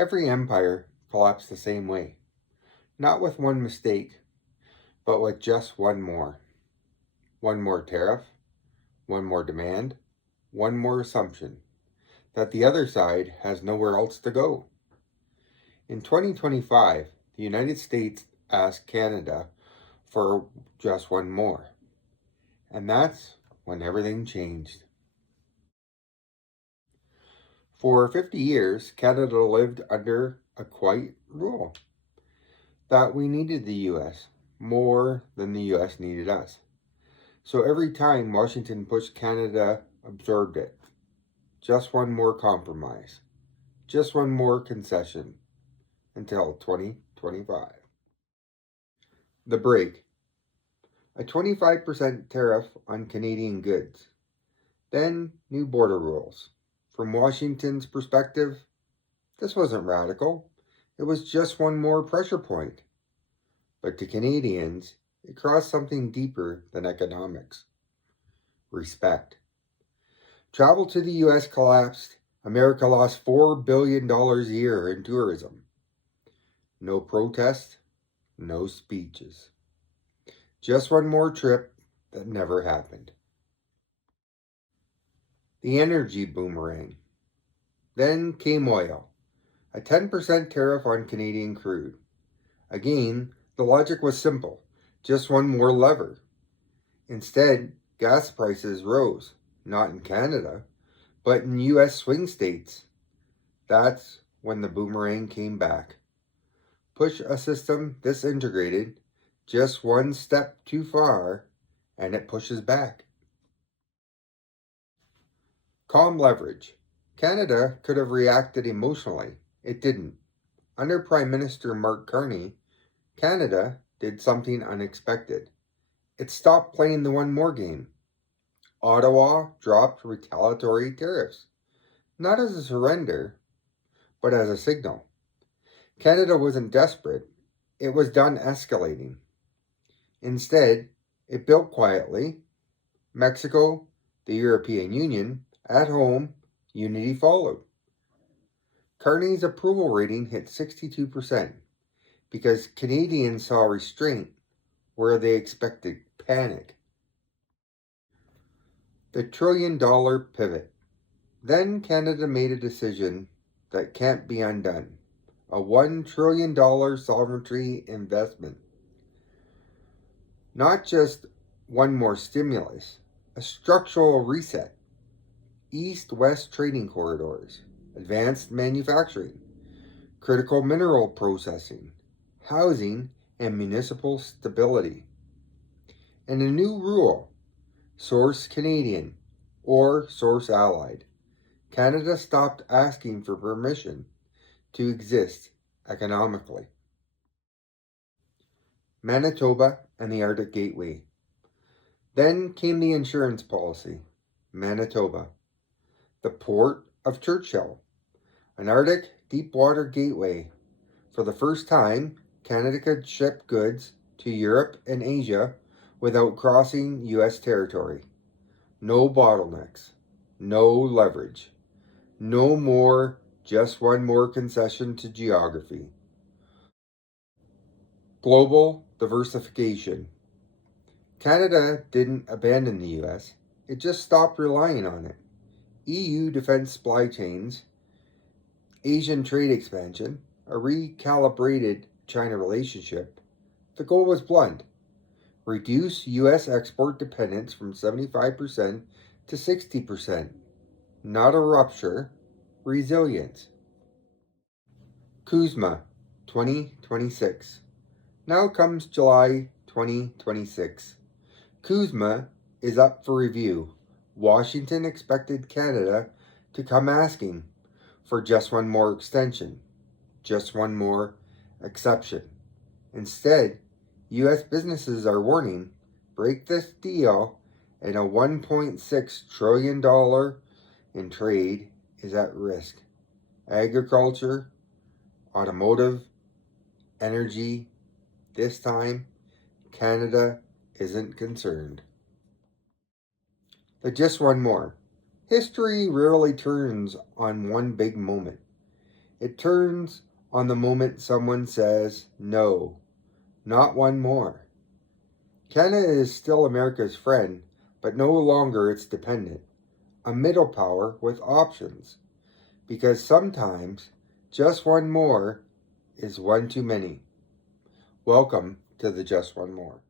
Every empire collapsed the same way, not with one mistake, but with just one more. One more tariff, one more demand, one more assumption that the other side has nowhere else to go. In 2025, the United States asked Canada for just one more. And that's when everything changed. For 50 years, Canada lived under a quiet rule that we needed the US more than the US needed us. So every time Washington pushed, Canada absorbed it. Just one more compromise, just one more concession until 2025. The break. A 25% tariff on Canadian goods. Then new border rules. From Washington's perspective, this wasn't radical. It was just one more pressure point. But to Canadians, it crossed something deeper than economics. Respect. Travel to the US collapsed. America lost $4 billion a year in tourism. No protest, no speeches. Just one more trip that never happened. The energy boomerang. Then came oil. A 10% tariff on Canadian crude. Again, the logic was simple. Just one more lever. Instead, gas prices rose. Not in Canada, but in US swing states. That's when the boomerang came back. Push a system this integrated just one step too far, and it pushes back. Calm leverage. Canada could have reacted emotionally. It didn't. Under Prime Minister Mark Carney, Canada did something unexpected. It stopped playing the one more game. Ottawa dropped retaliatory tariffs, not as a surrender, but as a signal. Canada wasn't desperate. It was done escalating. Instead, it built quietly. Mexico, the European Union, at home, unity followed. Carney's approval rating hit 62% because Canadians saw restraint where they expected panic. The $1 trillion pivot. Then Canada made a decision that can't be undone. A $1 trillion sovereignty investment. Not just one more stimulus, a structural reset. East-west trading corridors, advanced manufacturing, critical mineral processing, housing, and municipal stability. And a new rule, source Canadian or source allied. Canada stopped asking for permission to exist economically. Manitoba and the Arctic Gateway. Then came the insurance policy. Manitoba. The Port of Churchill, an Arctic deep-water gateway. For the first time, Canada could ship goods to Europe and Asia without crossing U.S. territory. No bottlenecks, no leverage, no more, just one more concession to geography. Global diversification. Canada didn't abandon the U.S., it just stopped relying on it. EU defense supply chains, Asian trade expansion, a recalibrated China relationship. The goal was blunt. Reduce U.S. export dependence from 75% to 60%. Not a rupture, resilience. CUSMA 2026. Now comes July 2026. CUSMA is up for review. Washington expected Canada to come asking for just one more extension, just one more exception. Instead, U.S. businesses are warning, break this deal and a $1.6 trillion in trade is at risk. Agriculture, automotive, energy. This time, Canada isn't concerned. But just one more. History rarely turns on one big moment. It turns on the moment someone says, no, not one more. Canada is still America's friend, but no longer its dependent. A middle power with options. Because sometimes just one more is one too many. Welcome to the Just One More.